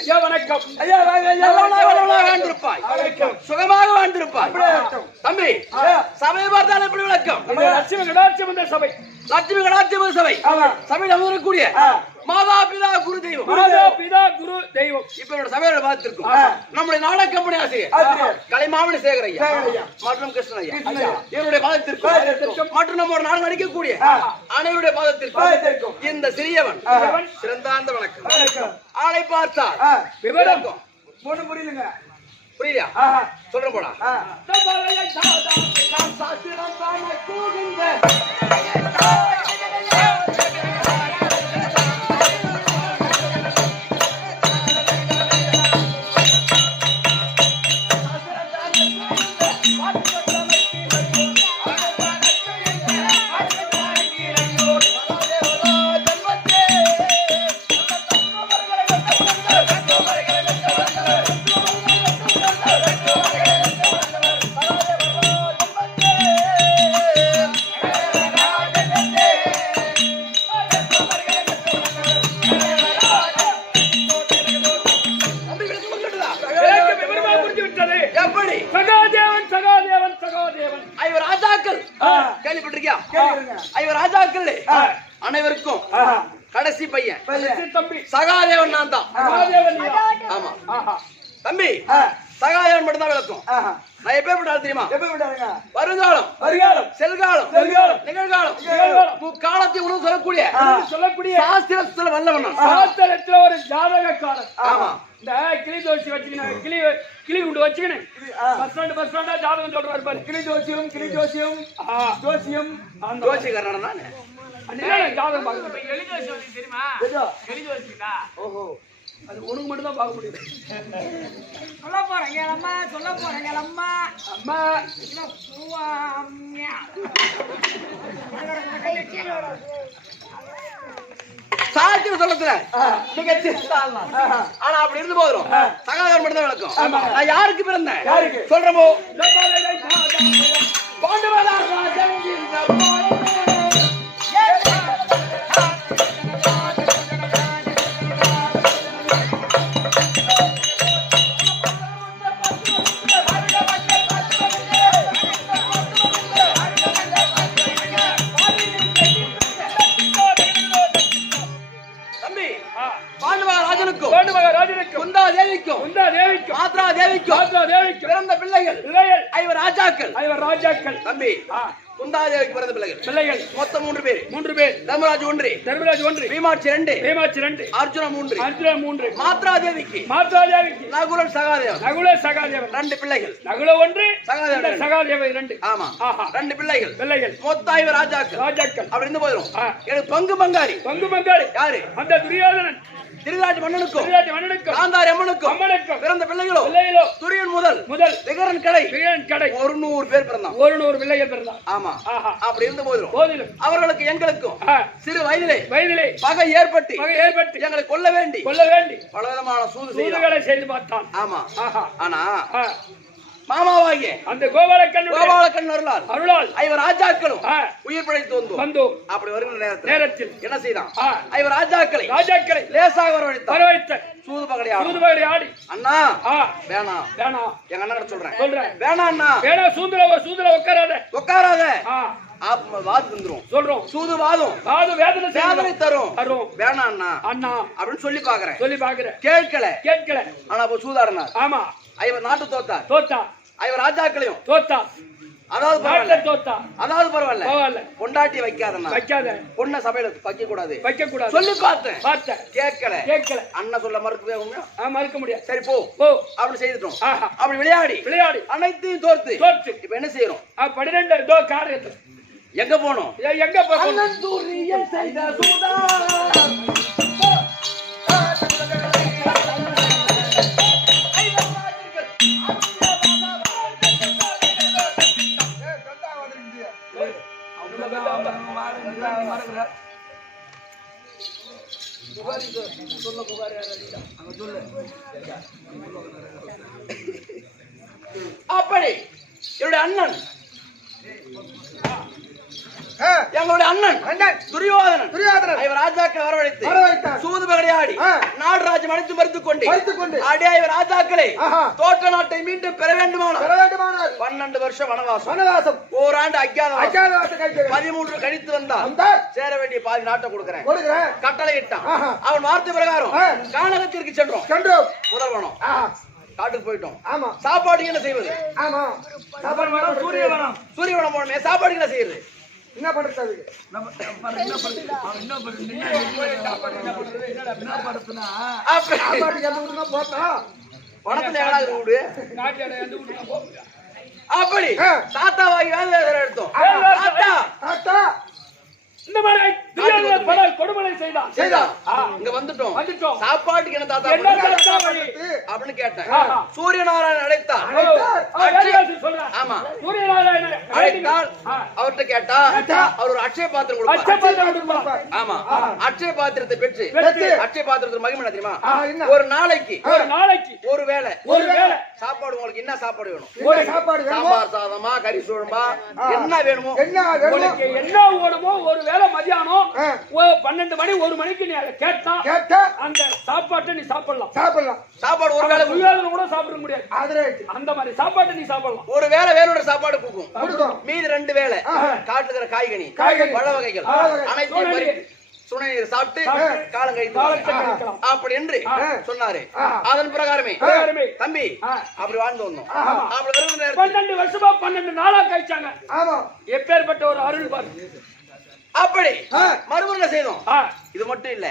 ஐயா வணக்கம். ஐயா வாழ்ந்திருப்பாய், சுகமாக வாழ்ந்திருப்பாய். தம்பி சபையை பார்த்தால் எப்படி விளக்கம்? லட்சுமி கடாட்சியமந்த சபை, லட்சுமி கடாட்சியமந்த சபை, சபையில் அமரக்கூடிய மாதா பிதா குரு தெய்வம், மாதா பிதா குரு தெய்வம். இப்ப என்னோட சபையோட பார்த்திருக்கும் நம்முடைய நாடக கம்பெனி ஆசிரியர் கலைமாமணி சேகர் ஐயா மற்றும் கிருஷ்ணன் ஐயா இவருடைய பாதத்திற்கு மற்றும் நம்மோட நாடு நடிக்கக்கூடிய அனைவருடைய பாதத்திற்கு இந்த சிறியவன் சிறந்தாந்த வணக்கம். ஆளை பார்த்தால் விவரம் ஒண்ணு புரியலங்க. புரியலையா? சொல்றேன் போடா. அனைவருக்கும் கடைசி பையன் தம்பி சகாதேவன். நான் தான். ஆமா தம்பி, சகாதேவன் மட்டும் தான் விளக்கும். நான் எப்ப விட்டாலும் தெரியுமா? வருங்காலம், செல்காலம், நிகழ்காலம், முக்காலத்தை உணவு சொல்லக்கூடிய சாஸ்திரத்துல வல்லவன். சாஸ்திரத்துல ஒரு ஜாதகக்காரன். ஆமா, இந்த கிளி தோசி வச்சுக்கணும், கிளி குண்டு வச்சுக்கணும். பஸ் ஸ்டாண்டா ஜாதகம் சொல்றாரு பாரு. கிளி ஜோசியம் ஜோசியக்காரன் தான் ஜாதகம் பார்க்க. எலி ஜோசி தெரியுமா? எலி ஜோசிக்கா? ஓஹோ, அது உனக்கு மட்டும் தான் பார்க்க முடியும். சொல்ல போறேங்க அம்மா. அம்மா சாத்திர சொல்லத்துல ஆனா அப்படி இருந்து போதும். சகாதேவன் மட்டும் தான் விளக்கம். நான் யாருக்கு பிறந்தேன் சொல்றமோ? பிறந்த பிள்ளைகள் ஐவர் ராஜாக்கள். தம்பி குந்தாதேவிக்கு பிறந்த பிள்ளைகள் மொத்தம் 3 பேர். தர்மராஜ் ஒன்று, பீமாட்சி 2, அர்ஜுன 3. மாத்ரா தேவிக்கு நகுலன் சகாதேவன் 2 பிள்ளைகள். நகுல 1, சகாதேவன் 2. ஆமா, 2 பிள்ளைகள். மொத்தம் ஐவர் ராஜாக்கள். அப்படி இருந்து போயிடும். எனக்கு பங்கு பங்காரி யாரு? அந்த துரியோதனன். திருராஜ மன்னனுக்கும் காந்தாரி அம்மனுக்கும் பிறந்த பிள்ளைகளோ துரியன் முதல் விகரன் கடை 100 பேர் பிறந்தான். 100 பிள்ளைகள் பிறந்தான். ஆமா, அப்படி இருந்த போதிலும் அவர்களுக்கு எங்களுக்கும் சிறு வயதிலே பகை ஏற்பட்டு எங்களை கொல்ல வேண்டி பலவிதமான சூதுகளை செய்து பார்த்தான். ஆமா, ஆனா மாமாவாகிய அந்த கோபாலக்கண்ணன் அருளால் ஐவர் ராஜாக்களும் உயிர் பிழைத்து வந்தோம். அப்படி வருகிற நேரத்தில் என்ன செய்தான்? ஐவர் ராஜாக்களை லேசாக வரவழைத்த சூது பகடி ஆடி, அண்ணா வேணாம் எங்க அண்ணன் சொல்றேன், வேணாம் அண்ணா, வேணாம், சூதுல உட்காராத வாது சொல்றோம். சூது வாதம் வேதனை தரும். வேணாம் அண்ணா அப்படின்னு சொல்லி பாக்குறேன். கேட்கல. ஆனா சூதாடினார். ஆமா, ஐவர் நாட்டு தோத்தா ஐவர் ராஜாக்களையும் தோத்தா. அதாவது பரவாயில்ல, பொண்டாட்டி வைக்காத, பொண்ணை சபையில வைக்க கூடாது சொல்லி பார்த்தேன். கேட்கல. அண்ணன் சொல்ல மறுக்க முடியாது. சரி போ அப்படி செய்துட்டோம். அப்படி விளையாடி அனைத்தையும் தோர்த்து இப்ப என்ன செய்யறோம்? 12 காரியத்துல எங்க போனோம்? அப்படி என்னுடைய அண்ணன் எங்களுடைய அண்ணன் துரியோதனன் இவர் ராஜாக்களை வரவழைத்து சூது பகடையாடி நாடு ராஜ்யம் அனைத்து மறுத்துக் கொண்டு அடியா இவர் ராஜாக்களை தோற்ற நாட்டை மீண்டும் பெற வேண்டுமானால் 12 வருஷம் வனவாசம் ஓராண்டு அஜ்ஞாதவாசம் 13 கழித்து வந்தார் சேர வேண்டிய பாதி நாட்டை கொடுக்கிறேன் கட்டளை இட்டான் அவன் வார்த்தை பிரகாரம் கானகத்திற்கு சென்றோம் முதல்வனம் காட்டுக்கு போயிட்டோம் சாப்பாடு என்ன செய்வது சூரியவனம் போனோமே சாப்பாடு என்ன செய்யறது என்ன பண்றது அப்படி தாத்தாவாகி வேலை எடுத்தோம் இந்த மாதிரி கொடுமலை செய்தான் இங்க வந்துட்டோம் சாப்பாட்டுக்கு என்ன தாத்தா அப்படின்னு கேட்டேன் சூரியநாராயணன் அழைத்தார் ஆமா அழைத்தால் அவர்கிட்ட கேட்டா அவர் ஒரு அட்சய பாத்திரம் கொடுப்பார் ஆமா அட்சய பாத்திரத்தை பெற்று அட்சய பாத்திரத்துக்கு மகிமை தெரியுமா ஒரு நாளைக்கு ஒரு வேளை சாப்பாடு உங்களுக்கு என்ன சாப்பாடு வேணும் சாம்பார் சாதமா கறி சோழம்பா என்ன வேணுமோ என்ன வேணுமோ ஒரு வேளை மதியானம் 12 மணி 1 மணிக்கு நீ அதை கேட்டா அந்த சாப்பாட்டை நீ சாப்பிடலாம் சாப்பாடு ஒரு வேளை கூட சாப்பிட முடியாது அந்த மாதிரி சாப்பாட்டை நீ சாப்பிடலாம் ஒரு வேளை வேறொரு சாப்பாடு கொடுக்கும் மீதி 2 வேளை காட்டுல இருக்கிற காய்கனி பழ வகைகள் அனைத்தையும் சுனைநீர் சாப்பிட்டு காலம் கழித்து அப்படி என்று சொன்னாரு அதன் பிரகாரமே தம்பி அப்படி வாழ்ந்து வந்தோம் 12 வருஷமா 12 நாளா கழிச்சாங்க எப்பேற்பட்ட ஒரு அருள் பாரு அப்படி மறுமுறை செய்தோம் இது மட்டும் இல்ல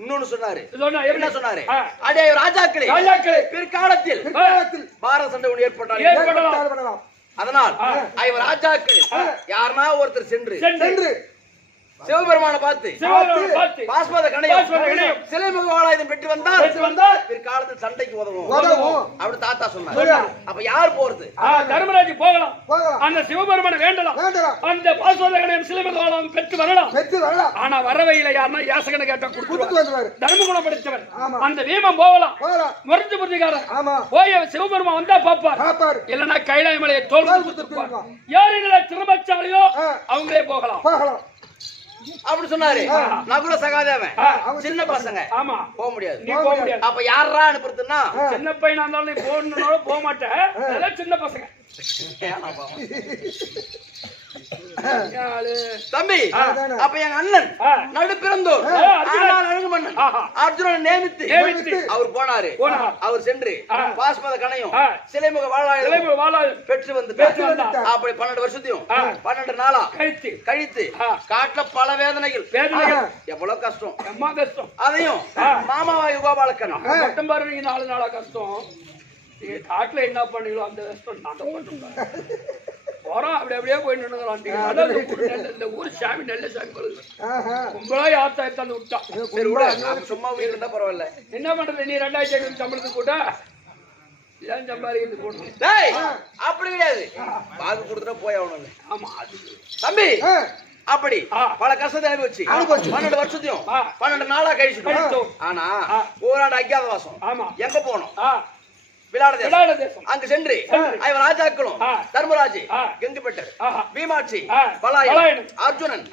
இன்னொன்னு சொன்னாரு என்ன சொன்னாரு அடே ராஜாக்களே பிற்காலத்தில் பாரத சண்டை ஒன்று ஏற்பட்டால் அதனால் இவர் ராஜாக்கள் யாருன்னா ஒருத்தர் சென்று சிவபெருமான பார்த்து பாஸ்மத கணையம் சிலை முகவாளாயுதம் பெற்று வந்தால் பிற்காலத்தில் சண்டைக்கு உதவும் அப்படி தாத்தா சொன்னார் அப்ப யார் போறது தர்மராஜ் போகலாம் அந்த சிவபெருமான வேண்டலாம் அந்த பாஸ்மத கணையம் சிலை முகவாளாயுதம் பெற்று வரலாம் ஆனா வரவையில யாருன்னா யாசகனை கேட்டா கொடுத்துருவாரு தர்மகுணம் படித்தவர் அந்த வீமம் போகலாம் முரட்டு புரிஞ்சுக்காரன் போய் சிவபெருமா வந்தா பாப்பார் இல்லன்னா கைலாயமலையை தோல் யாரு திருமச்சாலையோ அவங்களே போகலாம் அப்படி சொன்னாரு நகுல சகாதேவன் சின்ன பசங்க ஆமா போக முடியாது அப்ப யாரா அனுப்புறதுன்னா சின்ன பையனா இருந்தாலும் நீ போகணும்னாலும் போக மாட்டேன் சின்ன பசங்க தம்பி அப்ப எங்க அண்ணன் நடு பிறந்தோர் அர்ஜுனன் நியமித்து அவர் போனாரு அவர் சென்று பாஸ்மத கணையும் சிலைமுக வாழாயுதம் பெற்று வந்து அப்படி 12 வருஷத்தையும் 12 நாளா கழித்து காட்டுல பல வேதனைகள் எவ்வளவு கஷ்டம் அதையும் மாமாவாய் கோபாலக்கன் மட்டும் பாரு 4 நாளா கஷ்டம் காட்டுல என்ன பண்ணீங்களோ அந்த கஷ்டம் நாங்க போறோம் அப்படியே போய் நின்னுறோம் இந்த ஊர் சாமி நல்ல சாமி கும்பலா யாத்தாயிரத்து வந்து விட்டான் சும்மா இருந்தா பரவாயில்ல என்ன பண்றது நீ 2500 சம்பளத்துக்கு கூட ஏன் சம்பாதிக்கிறது போடணும் அப்படி கிடையாது பாகு கொடுத்துட்டா போய் ஆகணும் ஆமா தம்பி அப்படி பல கஷ்டத்தை அனுபவிச்சு 12 வருஷத்தையும் 12 நாளா கழிச்சு ஆனா ஓராண்டு அஜ்ஞாதவாசம் எங்க போனோம் விளாட தேசம் அங்கு சென்று இவர் ராஜாக்களும் தர்மராஜ் கெங்குபெட்டர் பீமாட்சி பலாயன் அர்ஜுனன்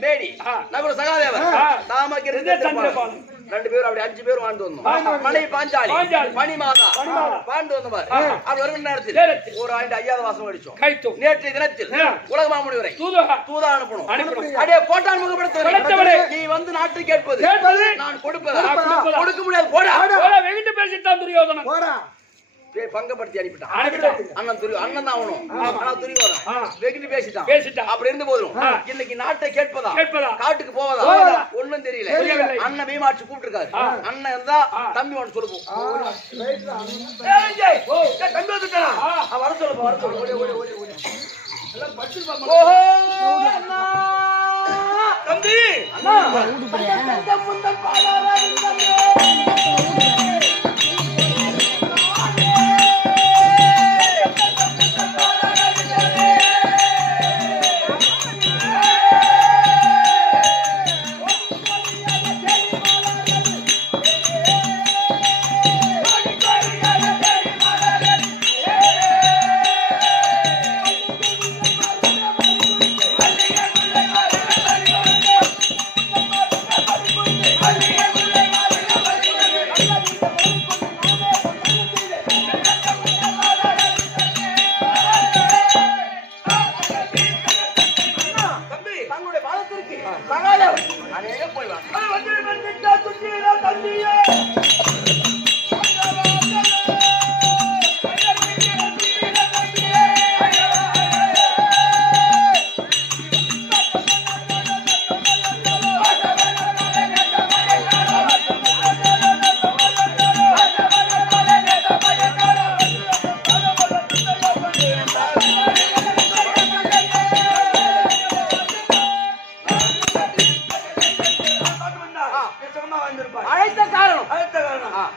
பேடி நகுல சகாதேவர் தாமகிரி 2 பேரும் அப்படி 5 பேரும் வாழ்ந்து வந்தோம் மனைவி பாஞ்சாலி பனிமாதா வாழ்ந்து வந்தவர் அவர் வருகிற நேரத்தில் ஒரு ஆண்டு அஜ்ஞாதவாசம் அடிச்சோம் நேற்றைய தினத்தில் உலக மாமுனிவரை தூதா அனுப்பணும் அப்படியே கோட்டான் முகப்படுத்த நீ வந்து நாட்டு கேட்பது நான் கொடுப்பது கொடுக்க முடியாது போடா வெங்கிட்டு பேசிட்டான் துரியோதனன் போடா பங்கப்படுத்தி அனுப்பிட்டான் அண்ணன் தான் ஆகணும் ஆனா துரியோதனன் வெகிட்டு பேசிட்டான் அப்படி இருந்து போதும் இன்னைக்கு நாட்டை கேட்பதா காட்டுக்கு போவதா ஒண்ணும் தெரியல அண்ணன் மீமாட்சி கூப்பிட்டு இருக்காரு அண்ணன் இருந்தா தம்பி ஒன்று சொல்லுவோம் தம்பி வந்துட்டானா வர சொல்லு தம்பி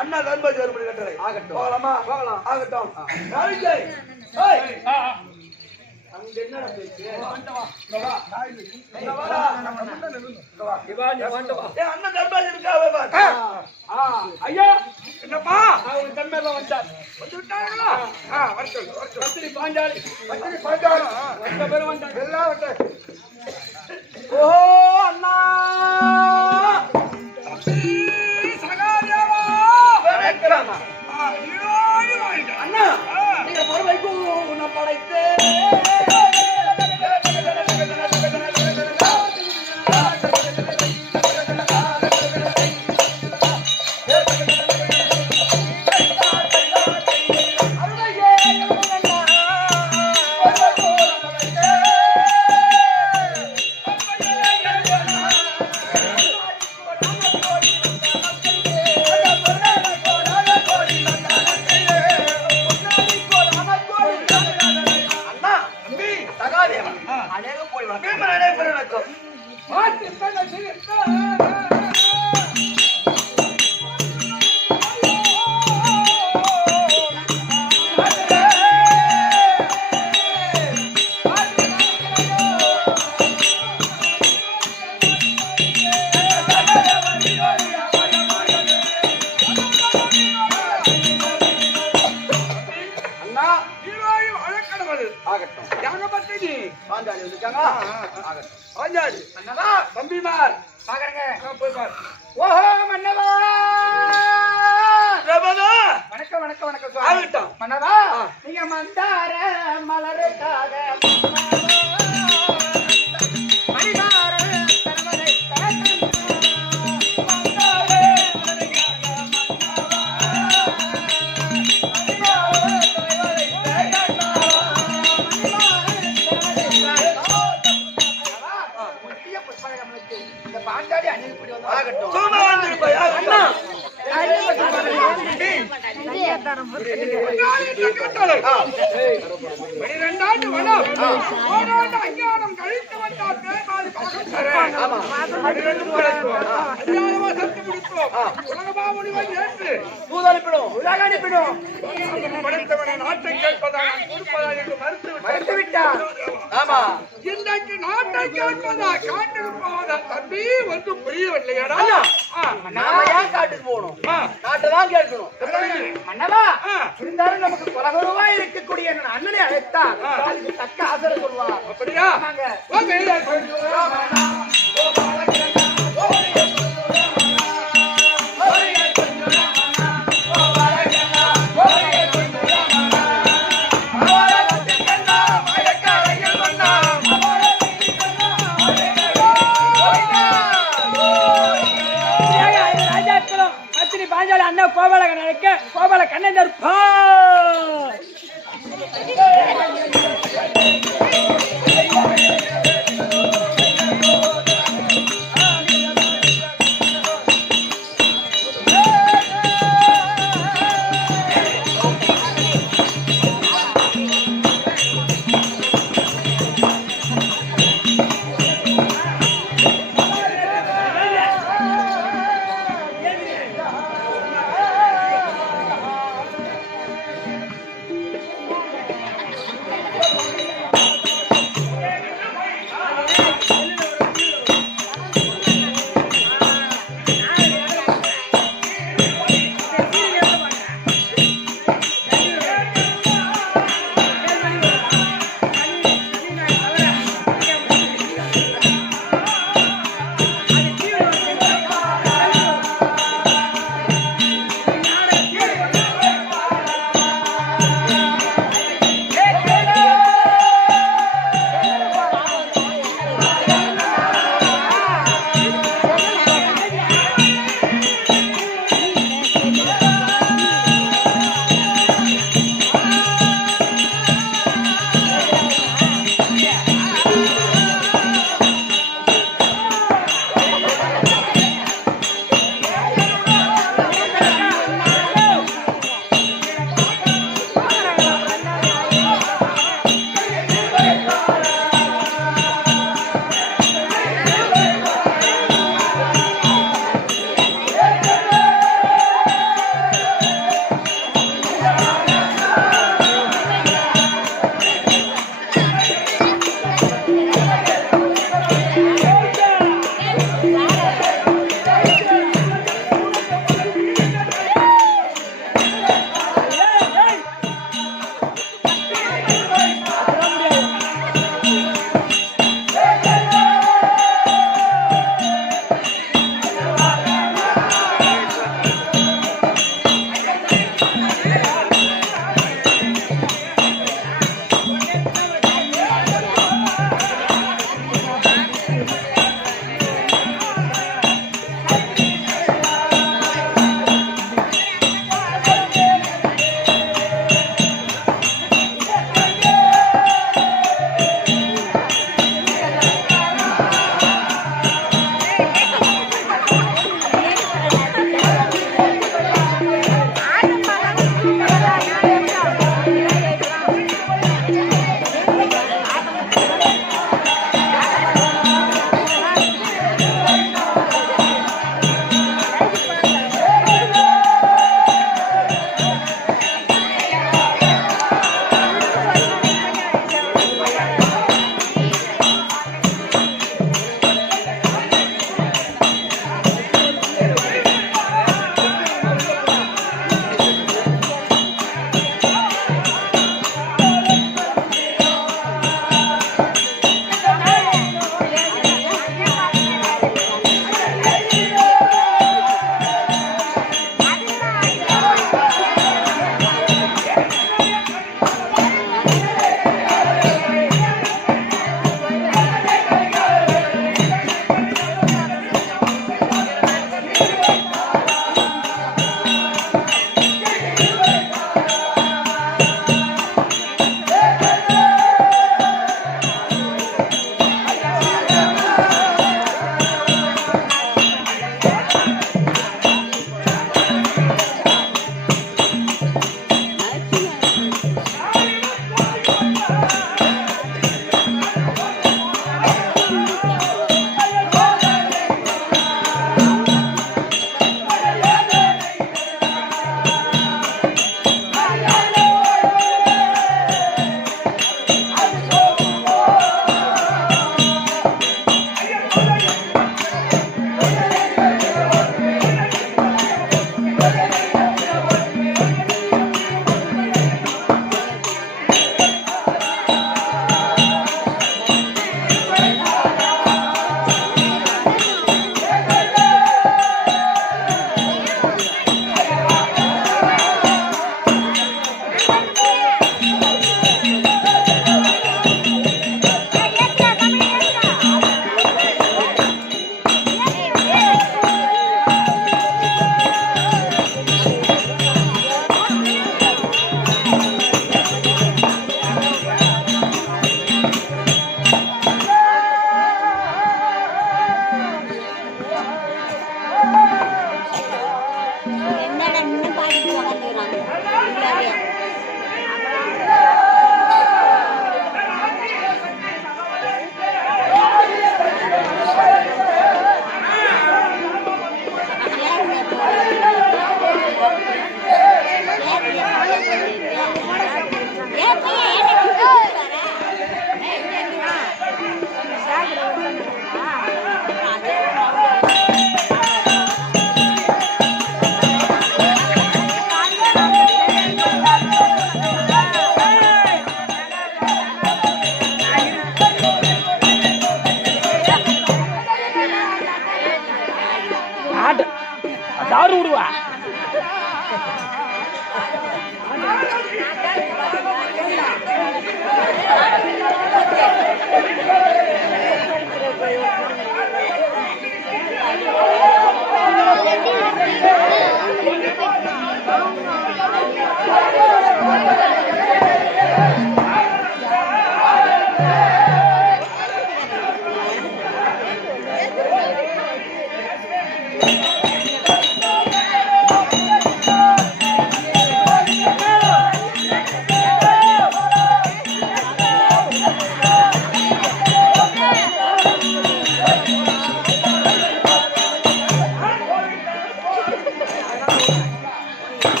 அண்ணா தர்மராஜ் வரும்படி கட்டளை. ஆகட்டும். போகலாமா? போகலாம். ஆகட்டும். நாளைக்கு. ஏய், ஆ, அங்க என்னடா பேச்சு? இவா, நீ வாண்டு வா. ஏய், அண்ணா தர்மராஜ் இருக்காவே பாரு. ஐயா, என்னப்பா? அவங்க தன்மையில வந்தார். வந்து விட்டாங்களா? வரட்டும், வரட்டும். கத்திரி பாஞ்சாலி வந்த பேரும் வந்தாங்க. எல்லாம் வரட்டும். ஓஹோ, அண்ணா! சகாதேவா! வணக்கம். அண்ணா, நீங்க மறுவைக்கு உன்னை படைத்தேன். தம்பிமார் போய் பாரு. ஓஹோ மன்னவா வணக்கம். வணக்கம் வணக்கம் ஆகட்டும். மன்னவா நீங்க மந்தார மலருக்காக மணிமார தனமரை இந்த பாண்டாடி அணில் இப்படி வந்து ஆகட்டும். சும்மா வந்திருப்பாய். அண்ணா நாட்டை கேட்பதா என்று மறுத்து விட்டார். ஆமா, இன்றைக்கு நாட்டை கேட்பதா காட்டுக்கு போவதா தம்பி ஒன்றும் புரியவில்லையாடா. நாம ஏன் காட்டுக்கு போகணும்? நாட்டை தான் கேட்கணும். மன்னவா இருந்தாலும் நமக்கு குலகுருவா இருக்கக்கூடிய என் அண்ணனை அழைத்தால் அதுக்கு தக்க ஆசரை சொல்வார். அப்படியா? பாஞ்சாலி அண்ணா கோபால கண்ணனுக்கு கோபால கண்ணன்